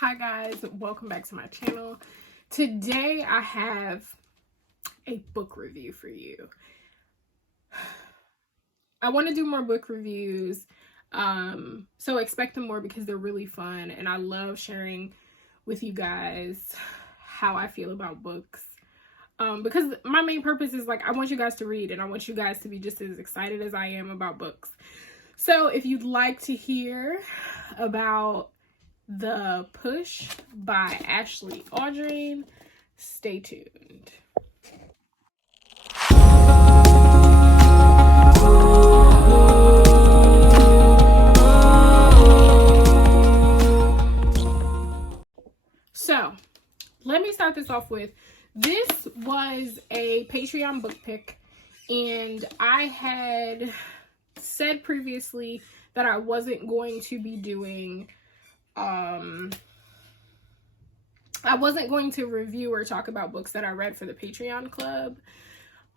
Hi guys, welcome back to my channel. Today I have a book review for you. I want to do more book reviews, so expect them more because they're really fun and I love sharing with you guys how I feel about books. Because my main purpose is I want you guys to read and I want you guys to be just as excited as I am about books. So if you'd like to hear about The Push by Ashley Audrain, stay tuned. So, let me start this off with, this was a Patreon book pick, and I had said previously that I wasn't going to be doing I wasn't going to review or talk about books that I read for the Patreon club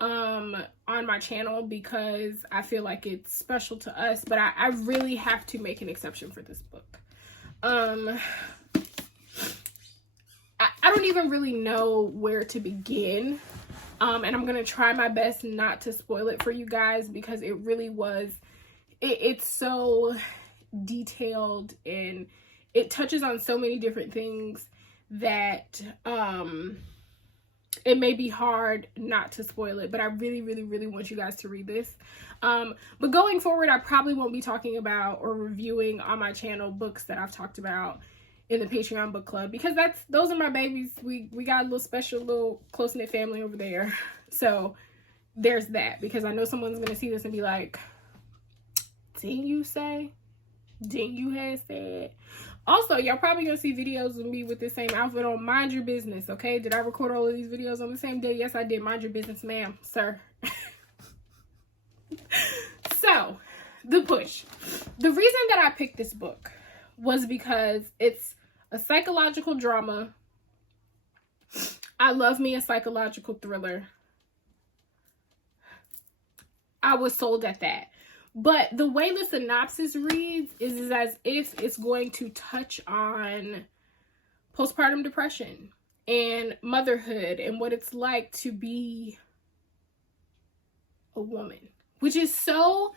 on my channel because I feel like it's special to us, but I really have to make an exception for this book. I don't even really know where to begin, and I'm gonna try my best not to spoil it for you guys because it really was, it's so detailed and it touches on so many different things that it may be hard not to spoil it, but I really want you guys to read this. But going forward, I probably won't be talking about or reviewing on my channel books that I've talked about in the Patreon book club because those are my babies. We got a little special, little close-knit family over there. So there's that, because I know someone's gonna see this and be like, didn't you say? Didn't you have said? Also, y'all probably gonna see videos of me with the same outfit on. Mind your business, okay? Did I record all of these videos on the same day? Yes, I did. Mind your business, ma'am, sir. So, The Push. The reason that I picked this book was because it's a psychological drama. I love me a psychological thriller. I was sold at that. But the way the synopsis reads is as if it's going to touch on postpartum depression and motherhood and what it's like to be a woman, which is so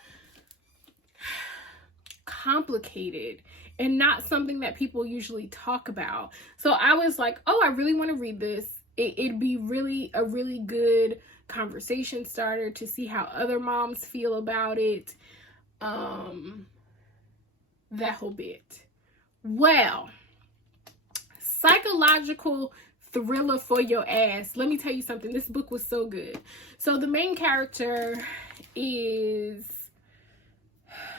complicated and not something that people usually talk about. So I was like, oh, I really want to read this. It'd be a really good conversation starter to see how other moms feel about it. That whole bit. Well, psychological thriller for your ass. Let me tell you something. This book was so good. So the main character is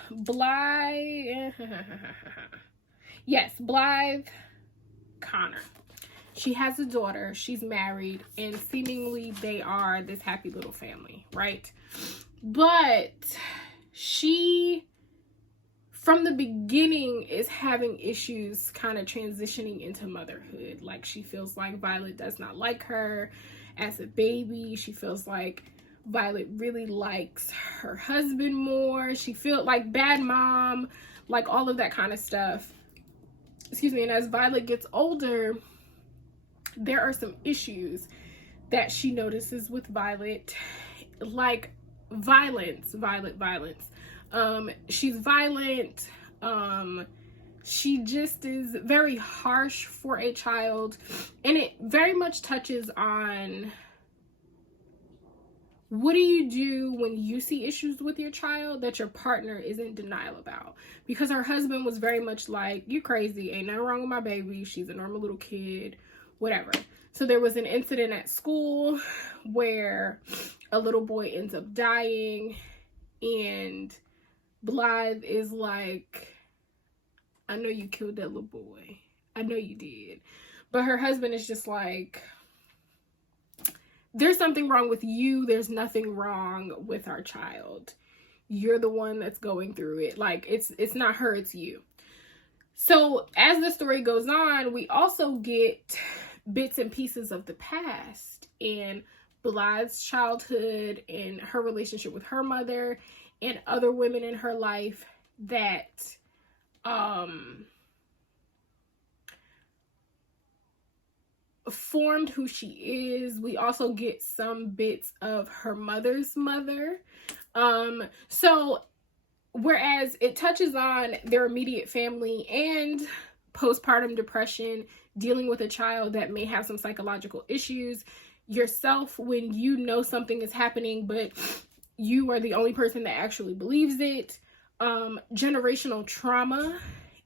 Blythe. Yes, Blythe Connor. She has a daughter, she's married, and seemingly they are this happy little family, right? But she, from the beginning, is having issues kind of transitioning into motherhood. Like, she feels like Violet does not like her as a baby. She feels like Violet really likes her husband more. She feels like bad mom, like all of that kind of stuff. Excuse me. And as Violet gets older, there are some issues that she notices with Violet, like violence. She's violent. She just is very harsh for a child, and it very much touches on what do you do when you see issues with your child that your partner is in denial about? Because her husband was very much like, you crazy, ain't nothing wrong with my baby, she's a normal little kid, whatever. So there was an incident at school where a little boy ends up dying, and Blythe is like, I know you killed that little boy. I know you did. But her husband is just like, there's something wrong with you. There's nothing wrong with our child. You're the one that's going through it. Like, it's not her, it's you. So as the story goes on, we also get bits and pieces of the past and Blythe's childhood and her relationship with her mother and other women in her life that formed who she is. We also get some bits of her mother's mother. So whereas it touches on their immediate family and postpartum depression, dealing with a child that may have some psychological issues, yourself, when you know something is happening, but you are the only person that actually believes it, generational trauma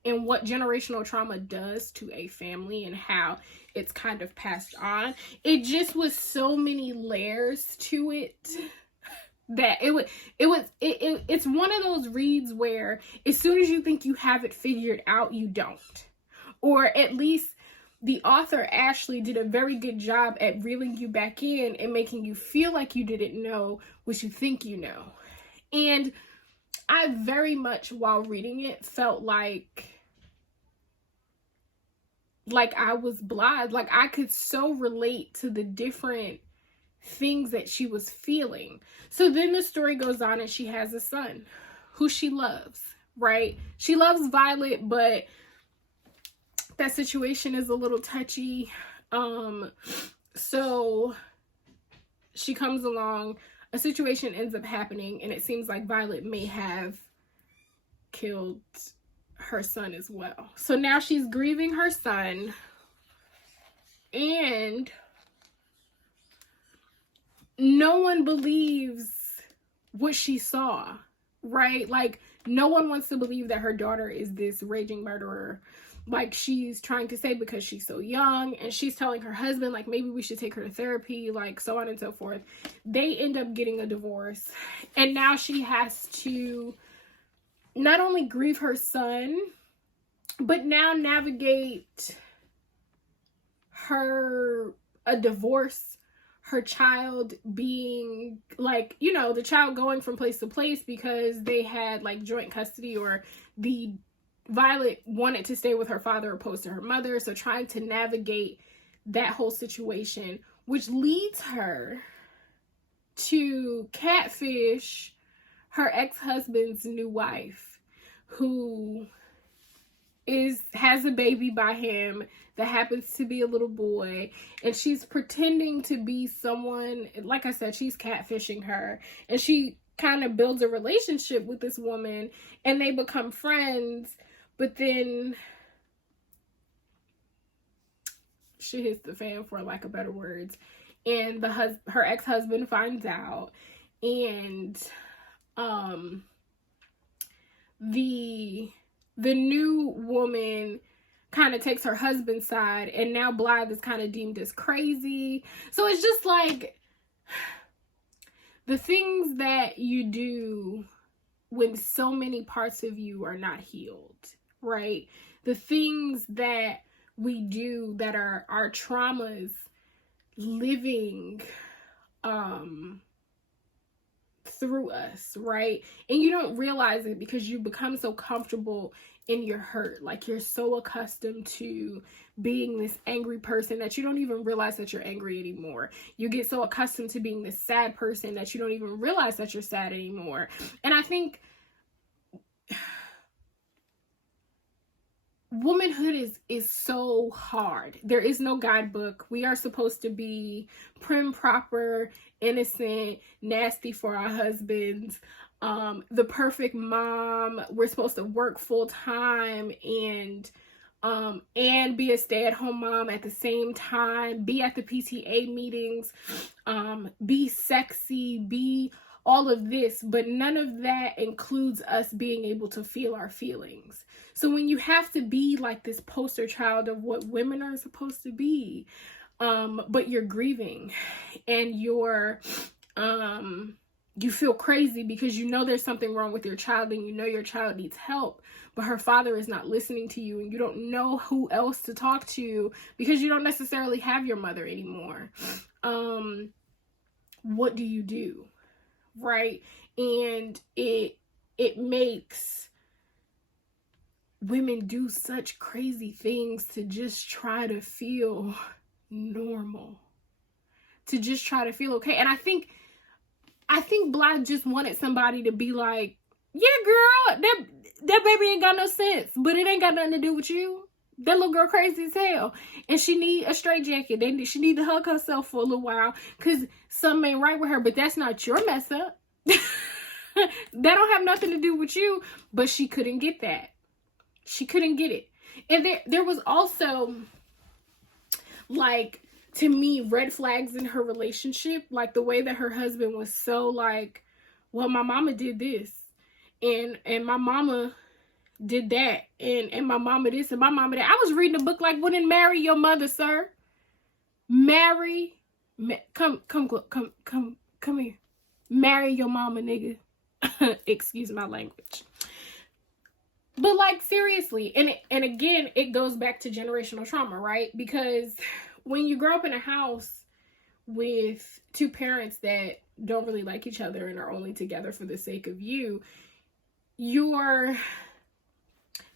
and what generational trauma does to a family and how it's kind of passed on. It just was so many layers to it that it's one of those reads where as soon as you think you have it figured out, you don't. Or at least the author Ashley did a very good job at reeling you back in and making you feel like you didn't know what you think you know. And I very much, while reading it, felt like I was blind. Like I could so relate to the different things that she was feeling. So then the story goes on and she has a son who she loves, right? She loves Violet, but that situation is a little touchy. So she comes along, a situation ends up happening, and it seems like Violet may have killed her son as well. So now she's grieving her son, and no one believes what she saw, right? Like, no one wants to believe that her daughter is this raging murderer, like she's trying to say, because she's so young. And she's telling her husband, like, maybe we should take her to therapy, like so on and so forth. They end up getting a divorce, and now she has to not only grieve her son, but now navigate a divorce, her child being like, you know, the child going from place to place because they had like joint custody, or the Violet wanted to stay with her father opposed to her mother. So trying to navigate that whole situation, which leads her to catfish her ex-husband's new wife, who has a baby by him that happens to be a little boy, and she's pretending to be someone. Like I said, she's catfishing her, and she kind of builds a relationship with this woman, and they become friends, but then she hits the fan, for lack of better words, and her ex-husband finds out, and the new woman kind of takes her husband's side, and now Blythe is kind of deemed as crazy. So it's just like the things that you do when so many parts of you are not healed, right? The things that we do that are our traumas living through us, right? And you don't realize it because you become so comfortable in your hurt. Like, you're so accustomed to being this angry person that you don't even realize that you're angry anymore. You get so accustomed to being this sad person that you don't even realize that you're sad anymore. And I think womanhood is so hard. There is no guidebook. We are supposed to be prim, proper, innocent, nasty for our husbands, the perfect mom. We're supposed to work full time and be a stay-at-home mom at the same time, be at the PTA meetings, be sexy, be all of this, but none of that includes us being able to feel our feelings. So when you have to be like this poster child of what women are supposed to be, but you're grieving and you feel crazy because you know there's something wrong with your child, and you know your child needs help, but her father is not listening to you, and you don't know who else to talk to because you don't necessarily have your mother anymore. What do you do? Right? And it makes women do such crazy things to just try to feel normal, to just try to feel okay. And I think Blythe just wanted somebody to be like, yeah, girl, that baby ain't got no sense, but it ain't got nothing to do with you. That little girl crazy as hell. And she need a straight jacket. She need to hug herself for a little while because something ain't right with her. But that's not your mess up. That don't have nothing to do with you. But she couldn't get that. She couldn't get it. And there was also, like, to me, red flags in her relationship. Like the way that her husband was so like, well, my mama did this. And my mama did that, and my mama this, and my mama that. I was reading a book like, wouldn't marry your mother, sir. Come here. Marry your mama, nigga. Excuse my language. But like, seriously, and again, it goes back to generational trauma, right? Because when you grow up in a house with two parents that don't really like each other and are only together for the sake of you, you're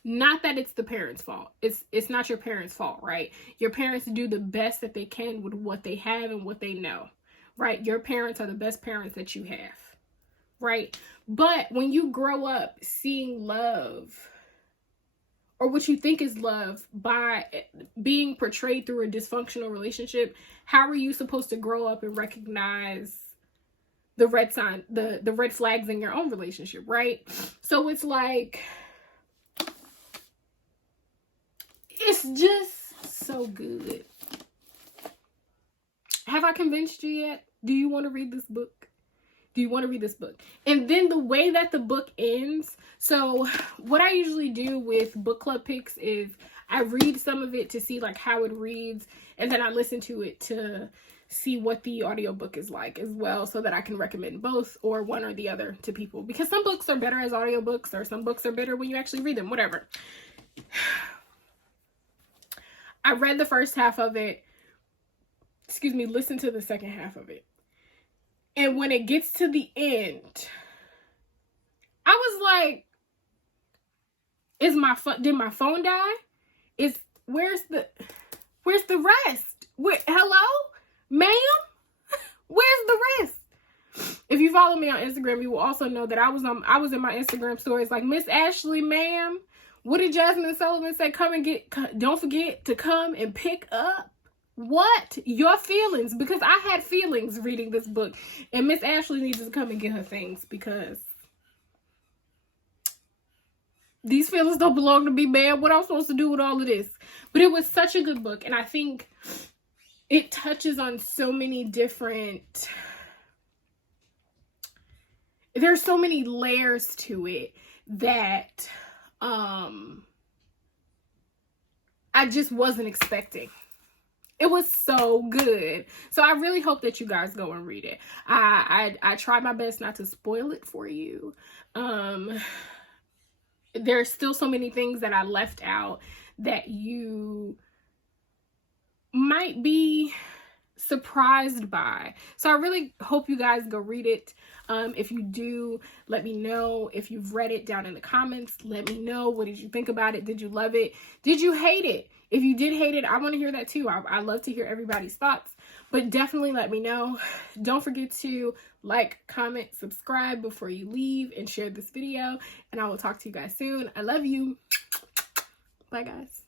not that it's the parents' fault. It's not your parents' fault, right? Your parents do the best that they can with what they have and what they know, right? Your parents are the best parents that you have, right? But when you grow up seeing love, or what you think is love, by being portrayed through a dysfunctional relationship, how are you supposed to grow up and recognize the red flags in your own relationship, right? So it's like, it's just so good. Have I convinced you yet? Do you want to read this book? Do you want to read this book? And then the way that the book ends. So what I usually do with book club picks is I read some of it to see like how it reads, and then I listen to it to see what the audiobook is like as well, so that I can recommend both or one or the other to people, because some books are better as audiobooks, or some books are better when you actually read them, whatever. I read the first half of it, listen to the second half of it. And when it gets to the end, I was like, did my phone die? Where's the rest? Hello? Ma'am? Where's the rest? If you follow me on Instagram, you will also know that I was in my Instagram stories like, Miss Ashley, ma'am, what did Jasmine Sullivan say? Don't forget to come and pick up what? Your feelings. Because I had feelings reading this book. And Miss Ashley needs to come and get her things, because these feelings don't belong to me, man. What am I supposed to do with all of this? But it was such a good book. And I think it touches on so many different, there's so many layers to it that I just wasn't expecting. It was so good. So I really hope that you guys go and read it. I try my best not to spoil it for you. There's still so many things that I left out that you might be surprised by. So I really hope you guys go read it. If you do, let me know. If you've read it, down in the comments, let me know. What did you think about it? Did you love it? Did you hate it? If you did hate it, I want to hear that too. I love to hear everybody's thoughts, but definitely let me know. Don't forget to like, comment, subscribe before you leave, and share this video, and I will talk to you guys soon. I love you. Bye, guys.